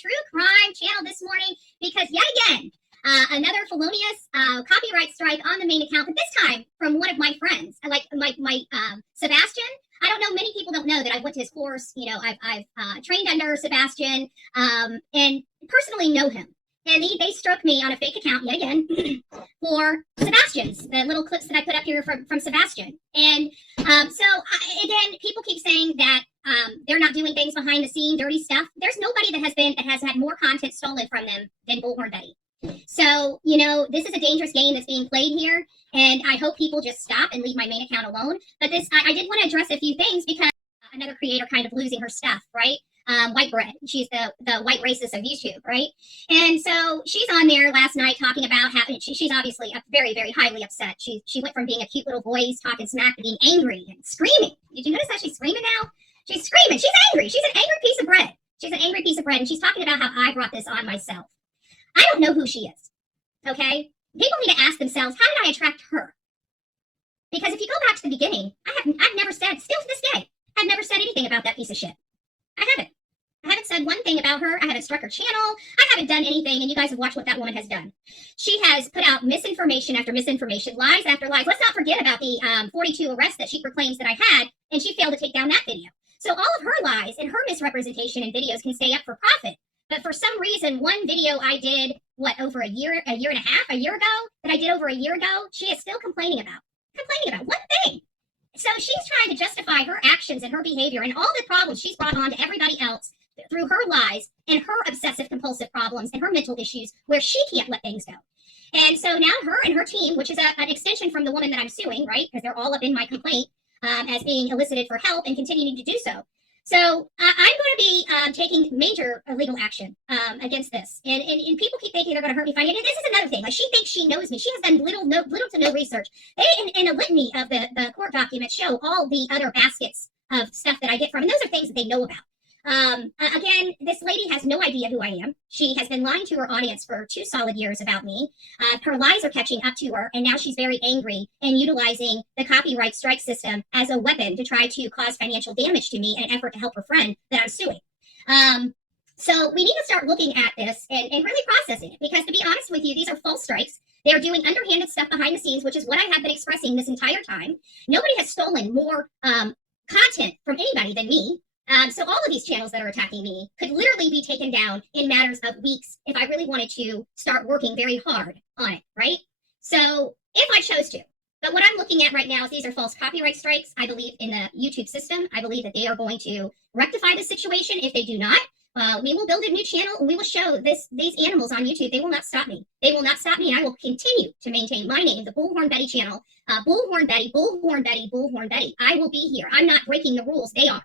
True Crime channel this morning because yet again, another felonious copyright strike on the main account, but this time from one of my friends, like my Sebastian. I don't know, many people don't know that I went to his course. You know, I've trained under Sebastian and personally know him. And they struck me on a fake account yet again for Sebastian's, the little clips that I put up here from Sebastian. And again, people keep saying that they're not doing things behind the scene, dirty stuff. There's nobody that has had more content stolen from them than Bullhorn Betty. So, you know, this is a dangerous game that's being played here, and I hope people just stop and leave my main account alone. But I did want to address a few things because another creator kind of losing her stuff, right? White bread. She's the white racist of YouTube, right? And so she's on there last night talking about how she's obviously very, very highly upset. She went from being a cute little voice talking smack to being angry and screaming. Did you notice how she's screaming now? She's screaming. She's angry. She's an angry piece of bread. She's an angry piece of bread, and she's talking about how I brought this on myself. I don't know who she is, okay? People need to ask themselves, how did I attract her? Because if you go back to the beginning, I've never said, still to this day, I've never said anything about that piece of shit. I haven't said one thing about her. I haven't struck her channel. I haven't done anything, and you guys have watched what that woman has done. She has put out misinformation after misinformation, lies after lies. Let's not forget about the 42 arrests that she proclaims that I had, and she failed to take down that video. So all of her lies and her misrepresentation in videos can stay up for profit. But for some reason, one video I did, over a year and a half, a year ago, she is still complaining about one thing. So she's trying to justify her actions and her behavior and all the problems she's brought on to everybody else through her lies and her obsessive compulsive problems and her mental issues where she can't let things go. And so now her and her team, which is an extension from the woman that I'm suing, right? Because they're all up in my complaint as being elicited for help and continuing to do so. So I'm going to be taking major legal action against this. And people keep thinking they're going to hurt me financially. This is another thing. Like, she thinks she knows me. She has done little to no research. They, in a litany of the court documents, show all the other baskets of stuff that I get from. And those are things that they know about. Again, this lady has no idea who I am. She has been lying to her audience for 2 solid years about me. Her lies are catching up to her, and now she's very angry and utilizing the copyright strike system as a weapon to try to cause financial damage to me in an effort to help her friend that I'm suing. So we need to start looking at this and really processing it, because to be honest with you, these are false strikes. They are doing underhanded stuff behind the scenes, which is what I have been expressing this entire time. Nobody has stolen more content from anybody than me. So all of these channels that are attacking me could literally be taken down in matters of weeks if I really wanted to start working very hard on it, right? So if I chose to. But what I'm looking at right now is these are false copyright strikes. I believe in the YouTube system. I believe that they are going to rectify the situation. If they do not, we will build a new channel and we will show these animals on YouTube. They will not stop me. They will not stop me, and I will continue to maintain my name, the Bullhorn Betty channel. Bullhorn Betty, Bullhorn Betty, Bullhorn Betty. I will be here. I'm not breaking the rules. They are.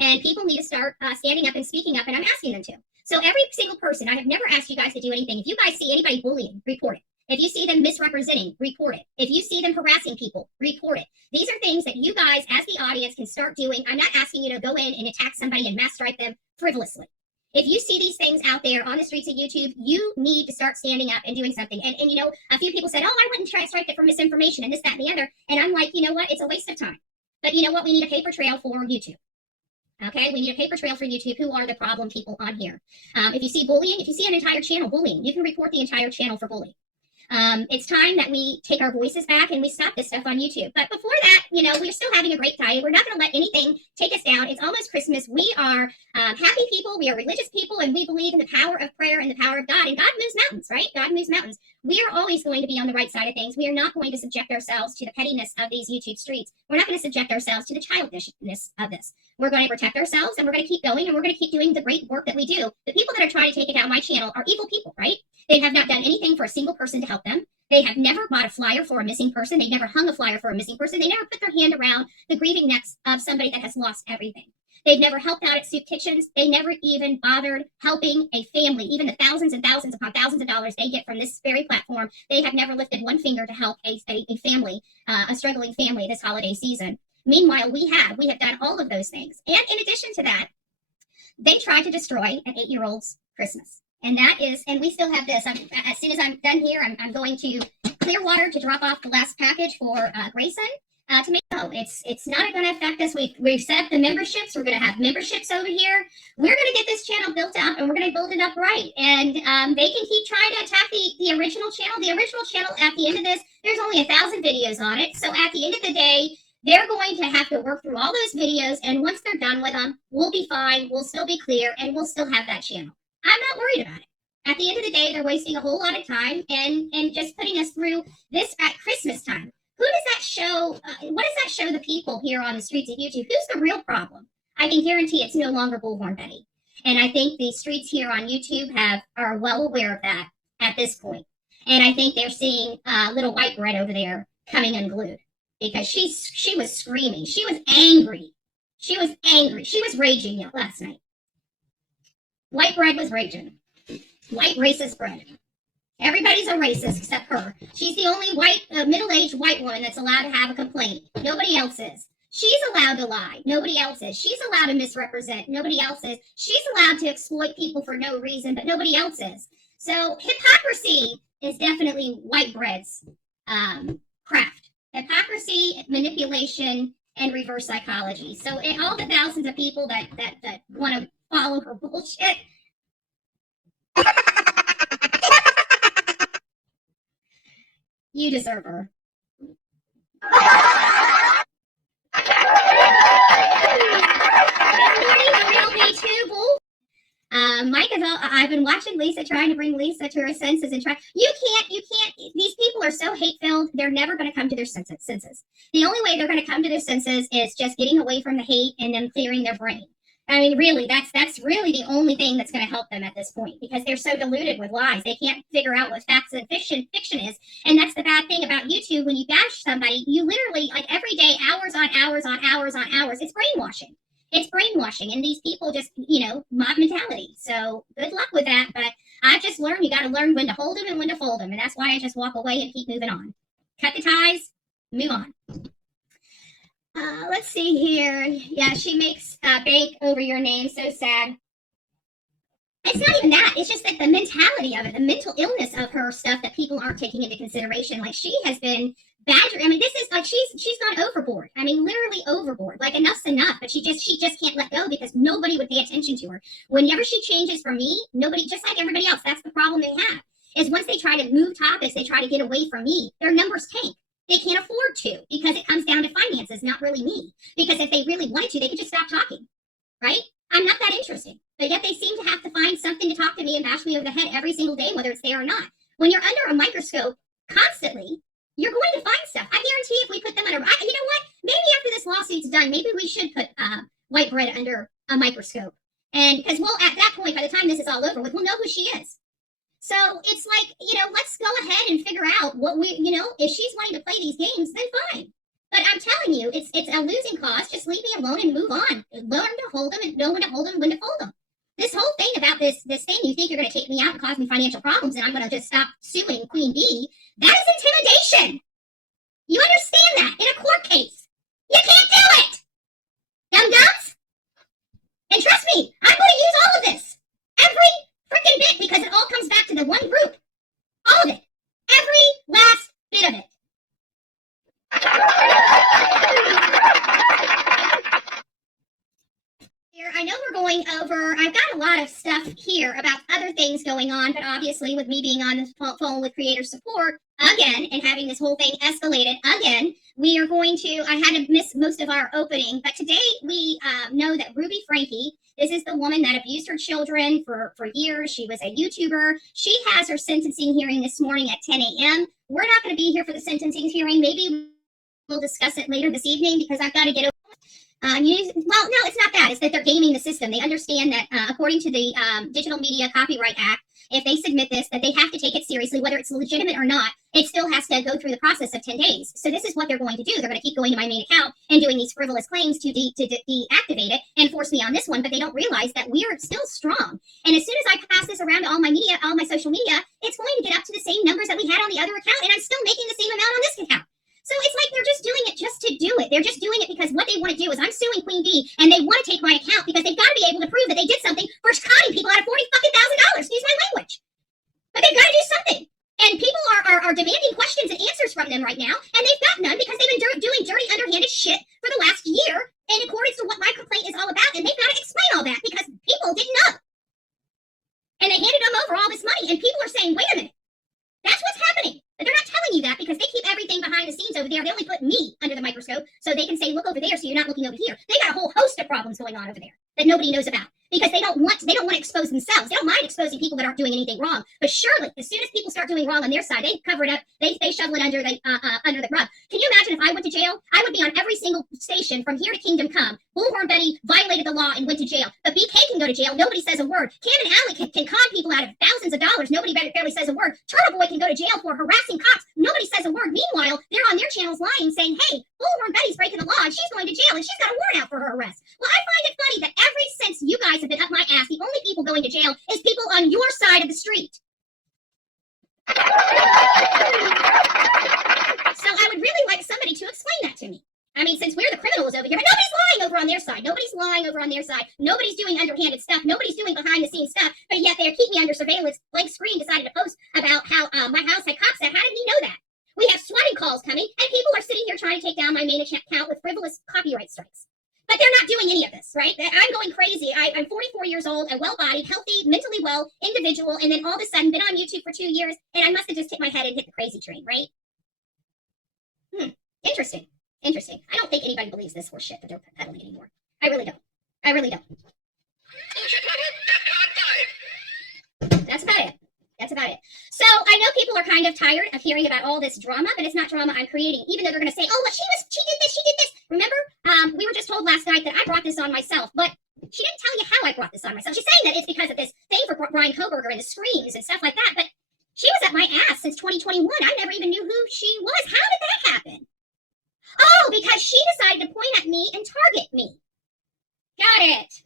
And people need to start standing up and speaking up, and I'm asking them to. So every single person, I have never asked you guys to do anything. If you guys see anybody bullying, report it. If you see them misrepresenting, report it. If you see them harassing people, report it. These are things that you guys, as the audience, can start doing. I'm not asking you to go in and attack somebody and mass strike them frivolously. If you see these things out there on the streets of YouTube, you need to start standing up and doing something. And you know, a few people said, oh, I wouldn't try to strike it for misinformation and this, that, and the other. And I'm like, you know what? It's a waste of time. But you know what? We need a paper trail for YouTube. Okay, we need a paper trail for YouTube. Who are the problem people on here? If you see bullying, if you see an entire channel bullying, you can report the entire channel for bullying. It's time that we take our voices back and we stop this stuff on YouTube. But before that, you know, we're still having a great time. We're not going to let anything take us down. It's almost Christmas. We are happy people. We are religious people, and we believe in the power of prayer and the power of God. And God moves mountains, right? God moves mountains. We are always going to be on the right side of things. We are not going to subject ourselves to the pettiness of these YouTube streets. We're not going to subject ourselves to the childishness of this. We're going to protect ourselves, and we're going to keep going, and we're going to keep doing the great work that we do. The people that are trying to take it down my channel are evil people, right? They have not done anything for a single person to help them. They have never bought a flyer for a missing person. They've never hung a flyer for a missing person. They never put their hand around the grieving necks of somebody that has lost everything. They've never helped out at soup kitchens. They never even bothered helping a family, even the thousands and thousands upon thousands of dollars they get from this very platform. They have never lifted one finger to help a family, a struggling family this holiday season. Meanwhile, we have done all of those things. And in addition to that, they tried to destroy an 8-year-old's Christmas. And that is, and we still have this. As soon as I'm done here, I'm going to Clearwater to drop off the last package for Grayson. to make no, it's not going to affect us. We've set up the memberships. We're going to have memberships over here. We're going to get this channel built up, and we're going to build it up right. And they can keep trying to attack the original channel. The original channel, at the end of this, there's only 1,000 videos on it. So at the end of the day, they're going to have to work through all those videos, and once they're done with them, we'll be fine. We'll still be clear, and we'll still have that channel. I'm not worried about it. At the end of the day, they're wasting a whole lot of time and just putting us through this at Christmas time. Who does that show? What does that show the people here on the streets of YouTube? Who's the real problem? I can guarantee it's no longer Bullhorn Betty. And I think the streets here on YouTube are well aware of that at this point. And I think they're seeing little white bread over there coming unglued because she was screaming. She was angry. She was angry. She was raging last night. White bread was raging. White racist bread. Everybody's a racist except her. She's the only white, middle-aged white woman that's allowed to have a complaint. Nobody else is. She's allowed to lie. Nobody else is. She's allowed to misrepresent. Nobody else is. She's allowed to exploit people for no reason, but nobody else is. So hypocrisy is definitely white bread's craft. Hypocrisy, manipulation, and reverse psychology. So all the thousands of people that want to follow her bullshit, you deserve her. Good morning, the real me too, Bull. Mike is all, I've been watching Lisa, trying to bring Lisa to her senses and try. You can't, these people are so hate-filled, they're never going to come to their senses. The only way they're going to come to their senses is just getting away from the hate and then clearing their brain. I mean, really, that's really the only thing that's going to help them at this point because they're so deluded with lies. They can't figure out what facts and fiction is. And that's the bad thing about YouTube. When you bash somebody, you literally, like every day, hours on hours on hours on hours, it's brainwashing. It's brainwashing. And these people just, mob mentality. So good luck with that. But I've just learned you got to learn when to hold them and when to fold them. And that's why I just walk away and keep moving on. Cut the ties, move on. Let's see here. Yeah, she makes bank over your name. So sad. It's not even that. It's just that the mentality of it, the mental illness of her stuff that people aren't taking into consideration. Like she has been badgered. I mean, this is like she's gone overboard. I mean, literally overboard. Like enough's enough. But she just can't let go because nobody would pay attention to her. Whenever she changes from me, nobody, just like everybody else, that's the problem they have. Is once they try to move topics, they try to get away from me. Their numbers tank. They can't afford to because it comes down to finances, not really me. Because if they really wanted to, they could just stop talking, right? I'm not that interesting. But yet they seem to have to find something to talk to me and bash me over the head every single day, whether it's there or not. When you're under a microscope constantly, you're going to find stuff. I guarantee if we put them under, you know what? Maybe after this lawsuit's done, maybe we should put white bread under a microscope. And because at that point, by the time this is all over with, we'll know who she is. So it's like, let's go ahead and figure out what if she's wanting to play these games, then fine. But I'm telling you, it's a losing cause. Just leave me alone and move on. Learn to hold them and know when to hold them, when to fold them. This whole thing about this thing, you think you're going to take me out and cause me financial problems and I'm going to just stop suing Queen Bee. That is intimidation. You understand that in a court case. You can't do it. Dum-dums. And trust me, I'm going to use all of this. Every freaking bit, because it all comes back to the one group. All of it. Every last bit of it. Here, I know we're going over, I've got a lot of stuff here about other things going on, but obviously with me being on the phone with creator support again and having this whole thing escalated again, we are going to, I had to miss most of our opening, but today we know that Ruby Frankie, this is the woman that abused her children for years. She was a YouTuber. She has her sentencing hearing this morning at 10 a.m. We're not going to be here for the sentencing hearing. Maybe we'll discuss it later this evening because I've got to get over. Well, no, it's not that. It's that they're gaming the system. They understand that according to the Digital Media Copyright Act, if they submit this, that they have to take it seriously, whether it's legitimate or not. It still has to go through the process of 10 days. So this is what they're going to do. They're going to keep going to my main account and doing these frivolous claims to deactivate it and force me on this one, but they don't realize that we are still strong. And as soon as I pass this around to all my media, all my social media, it's going to get up to the same numbers that we had on the other account, and I'm still making the same amount on this account. So it's like they're just doing it just to do it. They're just doing it because what they want to do is I'm suing Queen Bee, and they want to take my account because they've got to be able to prove that they did something for conning people out of $40,000. Excuse my language. But they've got to do something. And people are demanding questions and answers from them right now, and they've got none because they've been doing dirty happening. And people are saying, wait a minute, that's what's happening. But they're not telling you that because they keep everything behind the scenes over there. They only put me under the microscope so they can say, look over there, so you're not looking over here. They got a whole host of problems going on over there that nobody knows about because they don't want to expose themselves. They don't mind exposing people that aren't doing anything wrong. But surely, as soon as people start doing wrong on their side, they cover it up. They shovel it under the rug. Can you imagine if I went to jail? I would be on every single station from here to Kingdom Come. Bullhorn Betty violated the law and went to jail. But BK can go to jail. Nobody says a word. Cam and Alec can con people out of thousands of dollars. Nobody barely says a word. Turtle Boy can go to jail for harassing cops. Nobody says a word. Meanwhile, they're on their channels lying, saying, hey, Bullhorn Betty's breaking the law and she's going to jail and she's got a warrant out for her arrest. Well, I find it funny that ever since you guys have been up my ass, the only people going to jail is people on your side of the street. So I would really like somebody to explain that to me. I mean, since we're the criminals over here, but nobody's lying over on their side. Nobody's lying over on their side. Nobody's doing underhanded stuff. Nobody's doing behind-the-scenes stuff. But yet they keep me under surveillance. Blank Screen decided to post about how my house had cops there. How did he know that? We have swatting calls coming, and people are sitting here trying to take down my main account with frivolous copyright strikes. But they're not doing any of this, right? I'm going crazy. I'm 44 years old, a well-bodied, healthy, mentally well individual, and then all of a sudden been on YouTube for 2 years, and I must have just hit my head and hit the crazy train, right? Interesting. Interesting. I don't think anybody believes this horse shit that they're peddling anymore. I really don't. I really don't. That's about it. That's about it. So I know people are kind of tired of hearing about all this drama, but it's not drama I'm creating, even though they're going to say, oh, well, she did this. Remember, we were just told last night that I brought this on myself, but she didn't tell you how I brought this on myself. She's saying that it's because of this thing for Brian Koberger and the screams and stuff like that, but she was at my ass since 2021. I never even knew who she was. How did that happen? Oh, because she decided to point at me and target me. Got it.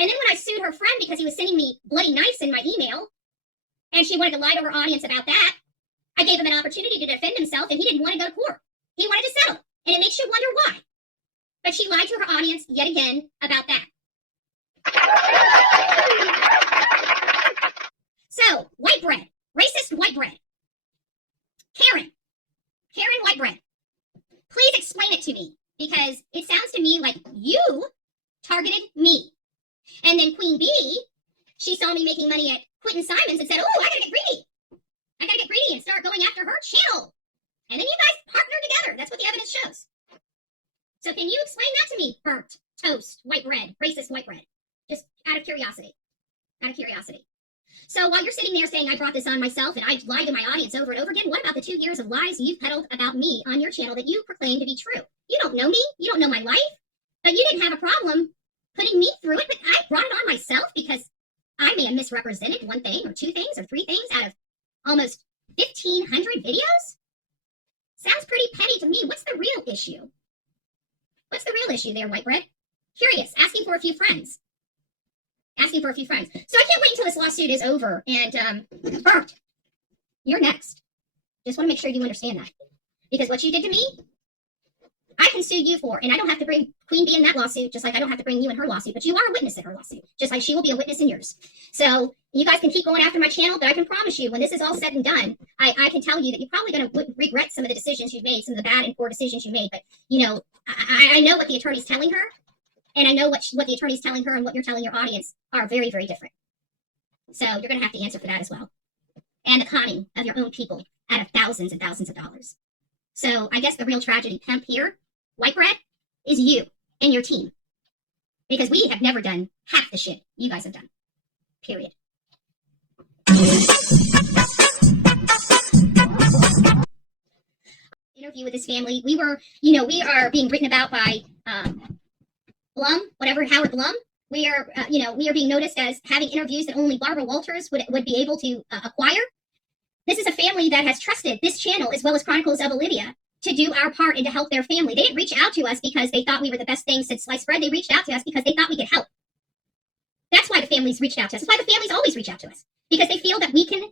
And then when I sued her friend because he was sending me bloody knives in my email, and she wanted to lie to her audience about that, I gave him an opportunity to defend himself, and he didn't want to go to court. He wanted to settle, and it makes you wonder why. But she lied to her audience yet again about that. So, white bread, racist white bread. Karen White bread, please explain it to me, because it sounds to me like you targeted me. And then Queen Bee, she saw me making money at Quentin Simons and said, oh, I gotta get greedy. I gotta get greedy and start going after her channel. And then you guys partnered together. That's what the evidence shows. So can you explain that to me, burnt toast, white bread, racist white bread? Just out of curiosity. Out of curiosity. So while you're sitting there saying I brought this on myself and I lied to my audience over and over again, what about the 2 years of lies you've peddled about me on your channel that you proclaim to be true? You don't know me. You don't know my life. But you didn't have a problem putting me through it, but I brought it on myself because I may have misrepresented one thing or two things or three things out of almost 1,500 videos? Sounds pretty petty to me. What's the real issue? What's the real issue there, white bread? Curious, asking for a few friends. Asking for a few friends. So I can't wait until this lawsuit is over. And burnt, you're next. Just want to make sure you understand that. Because what you did to me, I can sue you for, and I don't have to bring Queen Bee in that lawsuit, just like I don't have to bring you in her lawsuit, but you are a witness in her lawsuit, just like she will be a witness in yours. So you guys can keep going after my channel, but I can promise you, when this is all said and done, I can tell you that you're probably going to regret some of the decisions you've made, some of the bad and poor decisions you made. But, you know, I know what the attorney's telling her, and I know what the attorney's telling her and what you're telling your audience are very, very different. So you're going to have to answer for that as well. And the conning of your own people out of thousands and thousands of dollars. So I guess the real tragedy, pimp here, white bread, is you and your team. Because we have never done half the shit you guys have done. Period. Interview with this family. We are being written about by Blum, Howard Blum. We are being noticed as having interviews that only Barbara Walters would be able to acquire. This is a family that has trusted this channel as well as Chronicles of Olivia to do our part and to help their family. They didn't reach out to us because they thought we were the best thing since sliced bread. They reached out to us because they thought we could help. That's why the families reached out to us. That's why the families always reach out to us, because they feel that we can